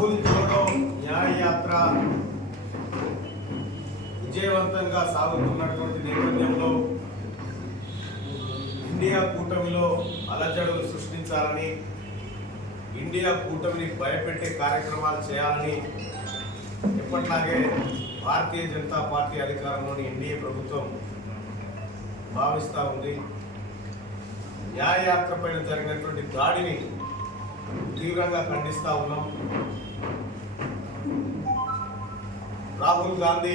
రాహుల్ జోడో న్యాయ యాత్ర విజయవంతంగా సాగుతున్నటువంటి నేపథ్యంలో ఇండియా కూటమిలో అలజడులు సృష్టించాలని, ఇండియా కూటమిని భయపెట్టే కార్యక్రమాలు చేయాలని ఎప్పటిలాగే భారతీయ జనతా పార్టీ అధికారంలోని ఎన్డీఏ ప్రభుత్వం భావిస్తూ ఉంది. న్యాయయాత్ర పైన జరిగినటువంటి దాడిని తీవ్రంగా ఖండిస్తూ ఉన్నాం. రాహుల్ గాంధీ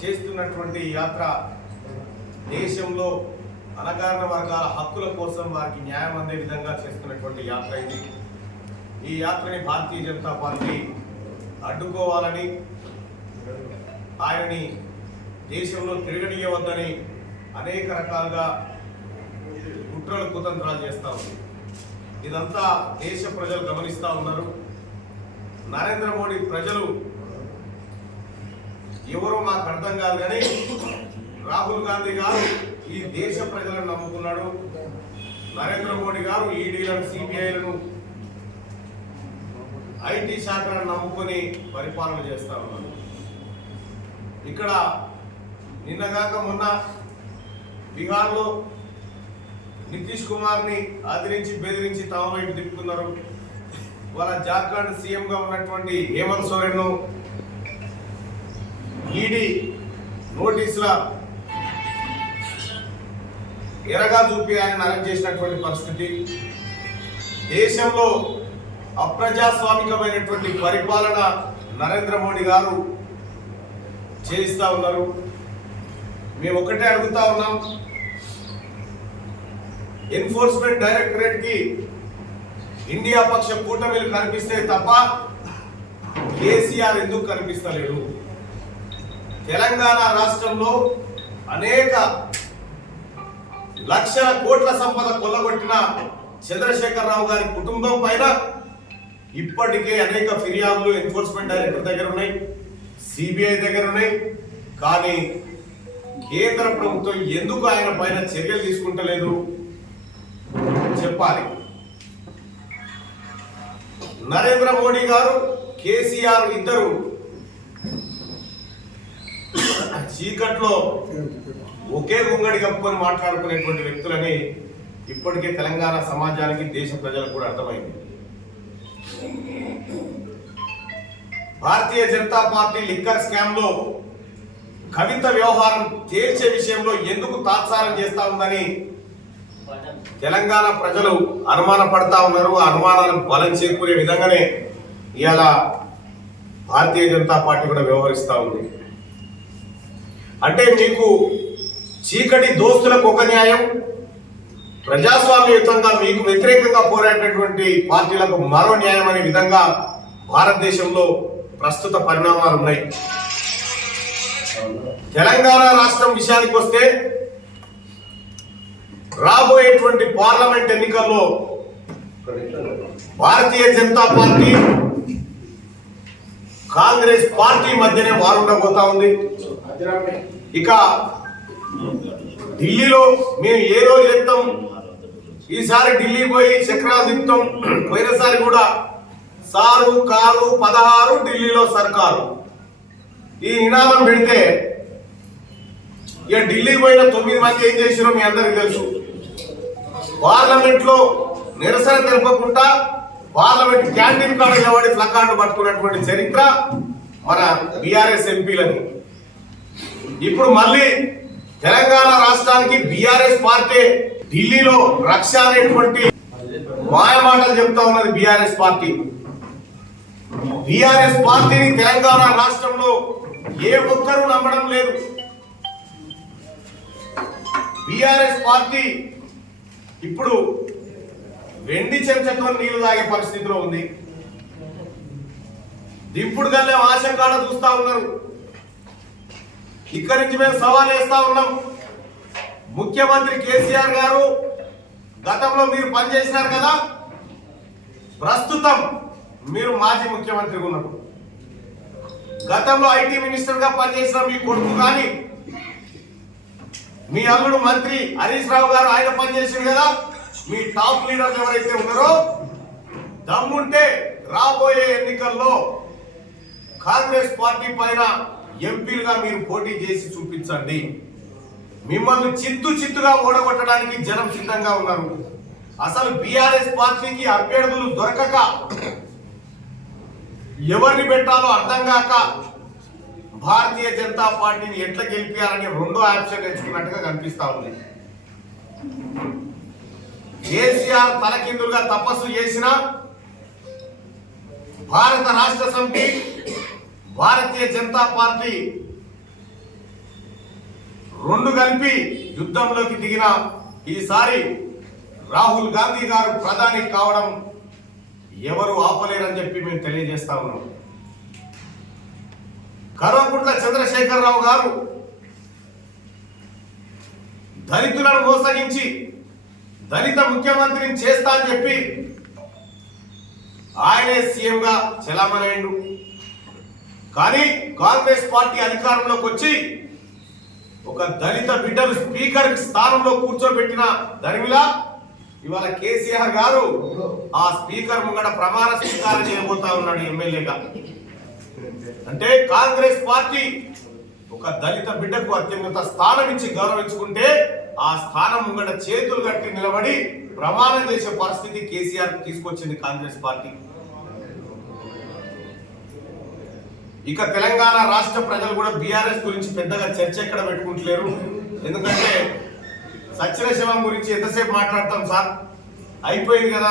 చేస్తున్నటువంటి యాత్ర దేశంలో అణగారిన వర్గాల హక్కుల కోసం వారికి న్యాయం అందే విధంగా చేస్తున్నటువంటి యాత్ర ఇది. ఈ యాత్రని భారతీయ జనతా పార్టీ అడ్డుకోవాలని, ఆయనని దేశంలో తిరగనీయవద్దని అనేక రకాలుగా కుట్రలు కుతంత్రాలు చేస్తూ ఉంది. ఇదంతా దేశ ప్రజలు గమనిస్తూ ఉన్నారు. నరేంద్ర మోడీ ప్రజలు ఎవరో మాకు అర్థం కాదు, కానీ రాహుల్ గాంధీ గారు ఈ దేశ ప్రజలను నమ్ముకున్నాడు. నరేంద్ర మోడీ గారు ఈడీలను, సిబిఐలను, ఐటీ శాఖలను నమ్ముకొని పరిపాలన చేస్తూ ఉన్నారు. ఇక్కడ నిన్నగాక మొన్న బీహార్లో నితీష్ కుమార్ని ఆదరించి బెదిరించి తమ వైపు తిప్పుకున్నారు. వాళ్ళ జార్ఖండ్ సీఎంగా ఉన్నటువంటి హేమంత్ సోరెన్ను ఈడీ నోటీసుల ఎరగా చూపి ఆయన అరెస్ట్ చేసినటువంటి పరిస్థితి. దేశంలో అప్రజాస్వామికమైనటువంటి పరిపాలన నరేంద్ర మోడీ గారు చేయిస్తా ఉన్నారు. మేము ఒకటే అడుగుతా ఉన్నాం, ఎన్ఫోర్స్మెంట్ డైరెక్టరేట్ కి ఇండియా పక్ష కూటమిలు కనిపిస్తే తప్ప కేసీఆర్ ఎందుకు కనిపిస్తలేడు? తెలంగాణ రాష్ట్రంలో అనేక లక్షల కోట్ల సంపద కొల్లగొట్టిన చంద్రశేఖరరావు గారి కుటుంబం పైన ఇప్పటికే అనేక ఫిర్యాదులు ఎన్ఫోర్స్మెంట్ డైరెక్టర్ దగ్గర ఉన్నాయి, సిబిఐ దగ్గర ఉన్నాయి. కానీ కేంద్ర ప్రభుత్వం ఎందుకు ఆయన పైన చర్యలు తీసుకుంటలేదు చెప్పాలి. నరేంద్ర మోడీ గారు, కేసీఆర్ ఇద్దరు చీకట్లో ఒకే గుంగడి కప్పుకొని మాట్లాడుకునేటువంటి వ్యక్తులని ఇప్పటికే తెలంగాణ సమాజానికి, దేశ ప్రజలకు కూడా అర్థమైంది. Bharatiya Janata party liquor scam లో కవిత వ్యవహారం తేల్చే విషయంలో ఎందుకు తాత్సారం చేస్తా ఉందని తెలంగాణ ప్రజలు అనుమాన పడతా ఉన్నారు. ఆ అనుమానాలకు బలం చేకూరే విధంగానే ఇవాళ భారతీయ జనతా పార్టీ కూడా వ్యవహరిస్తూ ఉంది. అంటే మీకు చీకటి దోస్తులకు ఒక న్యాయం, ప్రజాస్వామ్యయుతంగా మీకు వ్యతిరేకంగా పోరాడేటువంటి పార్టీలకు మరో న్యాయం అనే విధంగా భారతదేశంలో ప్రస్తుత పరిణామాలు ఉన్నాయి. తెలంగాణ రాష్ట్రం విషయానికి వస్తే రాబోయేటువంటి పార్లమెంట్ ఎన్నికల్లో భారతీయ జనతా పార్టీ, కాంగ్రెస్ పార్టీ మధ్యనే వారు ఉండబోతా ఉంది. ఇక ఢిల్లీలో మేము ఏ రోజు చెప్తాం, ఈసారి ఢిల్లీ పోయి చక్రాలు తిప్పుతాం. పోయినసారి కూడా సారు కారు 16 ఢిల్లీలో సర్కారు ఈ నినాదం పెడితే ఇక ఢిల్లీ పోయిన 9 మంది ఏం చేసిరో మీ అందరికీ తెలుసు. పార్లమెంట్ లో నిరసన తెలపకుండా పార్లమెంట్ క్యాంటీన్ కాడ నిలబడి ప్లకార్డు పట్టుకున్నటువంటి చరిత్ర మన బీఆర్ఎస్ ఎంపీలని. ఇప్పుడు మళ్ళీ తెలంగాణ రాష్ట్రానికి బీఆర్ఎస్ పార్టీ ఢిల్లీలో రక్ష అనేటువంటి మాయమాటలు చెప్తా ఉన్నది బీఆర్ఎస్ పార్టీ. బీఆర్ఎస్ పార్టీని తెలంగాణ రాష్ట్రంలో ఏ ఒక్కరూ నమ్మడం లేదు. బీఆర్ఎస్ పార్టీ ఇప్పుడు వెండి చెంచతో నీళ్లు తాగే పరిస్థితిలో ఉంది. దింపుడు గల్లే ఆశంకాడ చూస్తా ఉన్నారు. ఇక్కడి నుంచి మేము సవాల్ వేస్తా ఉన్నాం. ముఖ్యమంత్రి కేసీఆర్ గారు గతంలో మీరు పనిచేసినారు కదా, ప్రస్తుతం మీరు మాజీ ముఖ్యమంత్రిగా ఉన్నారు. గతంలో ఐటీ మినిస్టర్ గా పనిచేసిన మీ కొడుకు కానీ మీ అల్లుడు మంత్రి హరీష్ రావు గారు ఆయన పనిచేసింది కదా. మీ టాప్ లీడర్లు ఎవరైతే ఉన్నారో దమ్ముంటే రాబోయే ఎన్నికల్లో కాంగ్రెస్ పార్టీ పైన ఎంపీలుగా మీరు పోటీ చేసి చూపించండి. మిమ్మల్ని చిత్తుగా ఓడగొట్టడానికి జనం సిద్ధంగా ఉన్నారు. అసలు బీఆర్ఎస్ పార్టీకి అభ్యర్థులు దొరకక ఎవరిని పెట్టాలో అర్థం కాక భారతీయ జనతా పార్టీని ఎట్లా గెలిపించాలని రెండో ఆప్షన్ ఎంచుకున్నట్టుగా కనిపిస్తా ఉంది. కేసీఆర్ తలకిందులుగా తపస్సు చేసిన భారత రాష్ట్ర సమితి, భారతీయ జనతా పార్టీ రెండు కలిపి యుద్ధంలోకి దిగిన ఈసారి రాహుల్ గాంధీ గారు ప్రధాని కావడం ఎవరు ఆపలేరని చెప్పి మేము తెలియజేస్తా ఉన్నాం. కల్వకుంట్ల చంద్రశేఖరరావు గారు దళితులను మోసగించి దళిత ముఖ్యమంత్రిని చేస్తా అని చెప్పి ఆయనే సీఎంగా చెలామణయ్యిండు. కానీ కాంగ్రెస్ పార్టీ అధికారంలోకి వచ్చి ఒక దళిత బిడ్డను స్పీకర్ స్థానంలో కూర్చోబెట్టిన దరిమిలా ఇవాళ కేసీఆర్ గారు ఆ స్పీకర్ ముంగట ప్రమాణ స్వీకారం చేయబోతా ఉన్నాడు ఎమ్మెల్యేగా. అంటే కాంగ్రెస్ పార్టీ ఒక దళిత బిడ్డకు అత్యున్నత స్థానం ఇచ్చి గౌరవించుకుంటే ఆ స్థానం ముంగట చేతులు కట్టి నిలబడి ప్రమాణం చేసే పరిస్థితి కేసీఆర్ తీసుకొచ్చింది కాంగ్రెస్ పార్టీ. ఇక తెలంగాణ రాష్ట్ర ప్రజలు కూడా బీఆర్ఎస్ గురించి పెద్దగా చర్చ ఎక్కడ పెట్టుకుంటలేరు. ఎందుకంటే సచిన శివం గురించి ఎంతసేపు మాట్లాడతాం సార్, అయిపోయింది కదా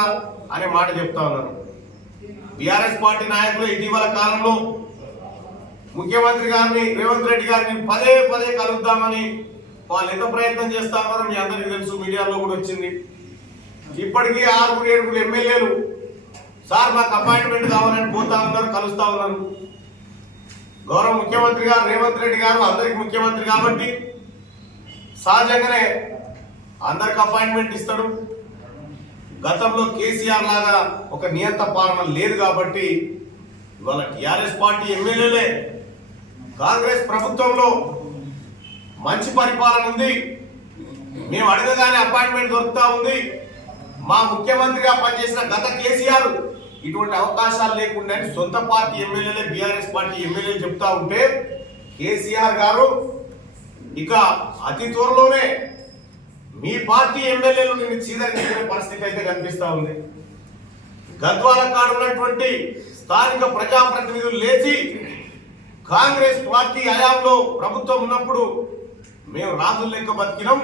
అనే మాట చెప్తా ఉన్నారు. బీఆర్ఎస్ పార్టీ నాయకులు ఇటీవల కాలంలో ముఖ్యమంత్రి గారిని, రేవంత్ రెడ్డి గారిని పదే కలుద్దామని వాళ్ళు ఎంత ప్రయత్నం చేస్తా ఉన్నారో మీ అందరికీ తెలుసు, మీడియాలో కూడా వచ్చింది. ఇప్పటికీ 6-7 ఎమ్మెల్యేలు సార్ మాకు అపాయింట్మెంట్ కావాలని పోతా ఉన్నారు, కలుస్తా ఉన్నారు. గౌరవ ముఖ్యమంత్రి గారు రేవంత్ రెడ్డి గారు అందరికి ముఖ్యమంత్రి కాబట్టి సహజంగానే అందరికి అపాయింట్మెంట్ ఇస్తాడు. గతంలో కేసీఆర్ లాగా ఒక నియంత పాలన లేదు కాబట్టి ఇవాళ టీఆర్ఎస్ పార్టీ ఎమ్మెల్యేలే కాంగ్రెస్ ప్రభుత్వంలో మంచి పరిపాలన ఉంది, మేము అడగగానే అపాయింట్మెంట్ దొరుకుతా ఉంది, మా ముఖ్యమంత్రిగా పనిచేసిన గత కేసీఆర్ ఇటువంటి అవకాశాలు లేకుండా సొంత పార్టీ ఎమ్మెల్యేలే బీఆర్ఎస్ పార్టీ ఎమ్మెల్యేలు చెప్తా ఉంటే కేసీఆర్ గారు ఇక అతి త్వరలోనే మీ పార్టీ ఎమ్మెల్యేలు నిన్ను చీదరించుకునే పరిస్థితి అయితే కనిపిస్తా ఉంది. గద్వాల కాడు ఉన్నటువంటి స్థానిక ప్రజాప్రతినిధులు లేచి కాంగ్రెస్ పార్టీ హయాంలో ప్రభుత్వం ఉన్నప్పుడు మేము రాజుల లెక్క బతికినాం,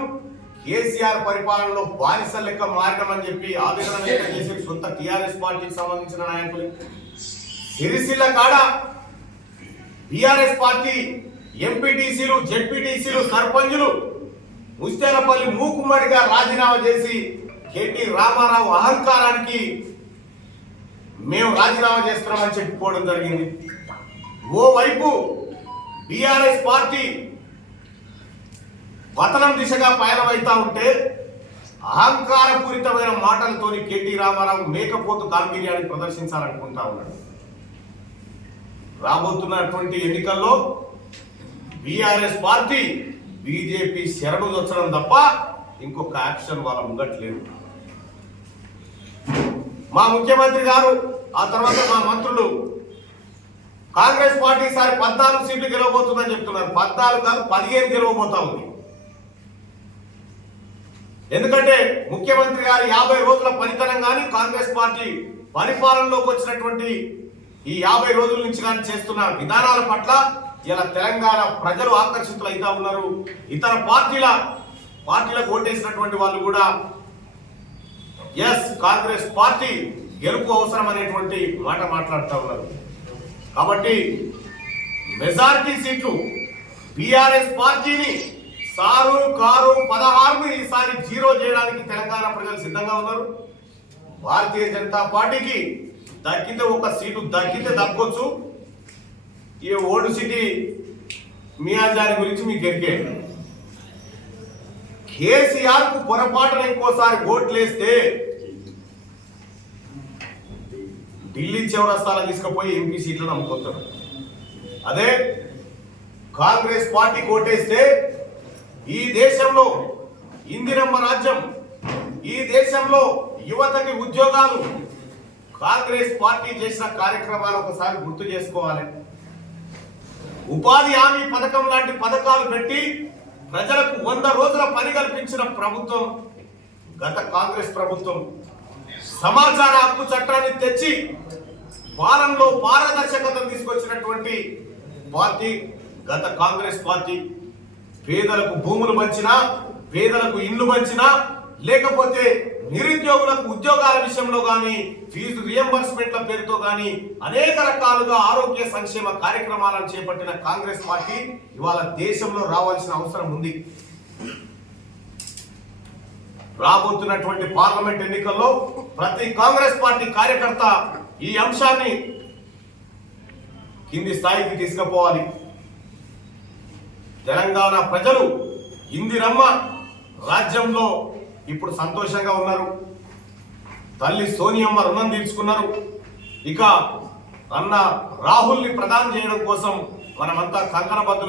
కేసీఆర్ పరిపాలనలో బానిస లెక్క మారినామని చెప్పి ఆవేదన వ్యక్తం చేసే సొంత టీఆర్ఎస్ పార్టీకి సంబంధించిన నాయకులు. సిరిసిల్ల కాడ టీఆర్ఎస్ పార్టీ ఎంపీటీసీలు, జెడ్పీటీసీలు, సర్పంచులు ముస్తేలపల్లి మూకుమ్మడిగా రాజీనామా చేసి కేటీ రామారావు అహంకారానికి మేము రాజీనామా చేస్తున్నామని చెప్పుకోవడం జరిగింది. ఓవైపు బీఆర్ఎస్ పార్టీ పతనం దిశగా పయనమవుతా ఉంటే అహంకారపూరితమైన మాటలతోని కేటీ రామారావు మేకపోతు గాంభీర్యాన్ని ప్రదర్శించాలనుకుంటా ఉన్నాడు. రాబోతున్నటువంటి ఎన్నికల్లో బీఆర్ఎస్ పార్టీ బీజేపీ శరణు దొచ్చడం తప్ప ఇంకొక యాక్షన్ వాళ్ళ ముంగట్లేదు. మా ముఖ్యమంత్రి గారు ఆ తర్వాత మా మంత్రులు కాంగ్రెస్ పార్టీ ఈసారి 14 సీట్లు గెలవబోతుందని చెప్తున్నారు. 14 కాదు 15 గెలవబోతా ఉంది. ఎందుకంటే ముఖ్యమంత్రి గారి 50 రోజుల పనితనం కానీ కాంగ్రెస్ పార్టీ పరిపాలనలోకి వచ్చినటువంటి ఈ 50 రోజుల నుంచి కానీ చేస్తున్న విధానాల పట్ల ఇలా తెలంగాణ ప్రజలు ఆకర్షితులు అవుతా ఉన్నారు. ఇతర పార్టీలకు ఓటేసినటువంటి వాళ్ళు కూడా ఎస్ కాంగ్రెస్ పార్టీ గెలుపు అవసరం అనేటువంటి మాట మాట్లాడుతూ ఉన్నారు. కాబట్టి మెజారిటీ సీట్లు బీఆర్ఎస్ పార్టీని సారు కారు 16 ఈసారి 0 చేయడానికి తెలంగాణ ప్రజలు సిద్ధంగా ఉన్నారు. భారతీయ జనతా పార్టీకి దక్కితే ఒక సీటు దక్కితే దక్కొచ్చు. ఈ ఓల్డ్ సిటీ మియాజారి గురించి మీకు ఎరికే. కేసీఆర్ కు పొరపాటున ఇంకోసారి ఓట్లేస్తే ఢిల్లీ చౌరస్తాలో తీసుకుపోయి ఎంపీ సీట్లను అమ్ముకుంటారు. అదే కాంగ్రెస్ పార్టీకి ఓటేస్తే ఈ దేశంలో ఇందిరమ్మ రాజ్యం, ఈ దేశంలో యువతకి ఉద్యోగాలు, కాంగ్రెస్ పార్టీ చేసిన కార్యక్రమాలు ఒకసారి గుర్తు చేసుకోవాలి. ఉపాధి హామీ పథకం లాంటి పథకాలు పెట్టి ప్రజలకు 100 రోజుల పని కల్పించిన ప్రభుత్వం గత కాంగ్రెస్ ప్రభుత్వం. సమాచార హక్కు చట్టాన్ని తెచ్చి పాలనలో పారదర్శకతను తీసుకొచ్చినటువంటి పార్టీ గత కాంగ్రెస్ పార్టీ. పేదలకు భూములు పంచినా, పేదలకు ఇండ్లు పంచినా, లేకపోతే నిరుద్యోగులకు ఉద్యోగాల విషయంలో కానీ, ఫీజు రియంబర్స్మెంట్ల పేరుతో కానీ అనేక రకాలుగా ఆరోగ్య సంక్షేమ కార్యక్రమాలను చేపట్టిన కాంగ్రెస్ పార్టీ ఇవాళ దేశంలో రావాల్సిన అవసరం ఉంది. రాబోతున్నటువంటి పార్లమెంట్ ఎన్నికల్లో ప్రతి కాంగ్రెస్ పార్టీ కార్యకర్త ఈ అంశాన్ని కింది స్థాయికి తీసుకుపోవాలి. తెలంగాణ ప్రజలు ఇందిరమ్మ రాజ్యంలో ఇప్పుడు సంతోషంగా ఉన్నారు. తల్లి సోనియమ్మ రుణం తీర్చుకున్నారు. ఇక అన్న రాహుల్ని ప్రదానం చేయడం కోసం మనమంతా కంకణబద్దులు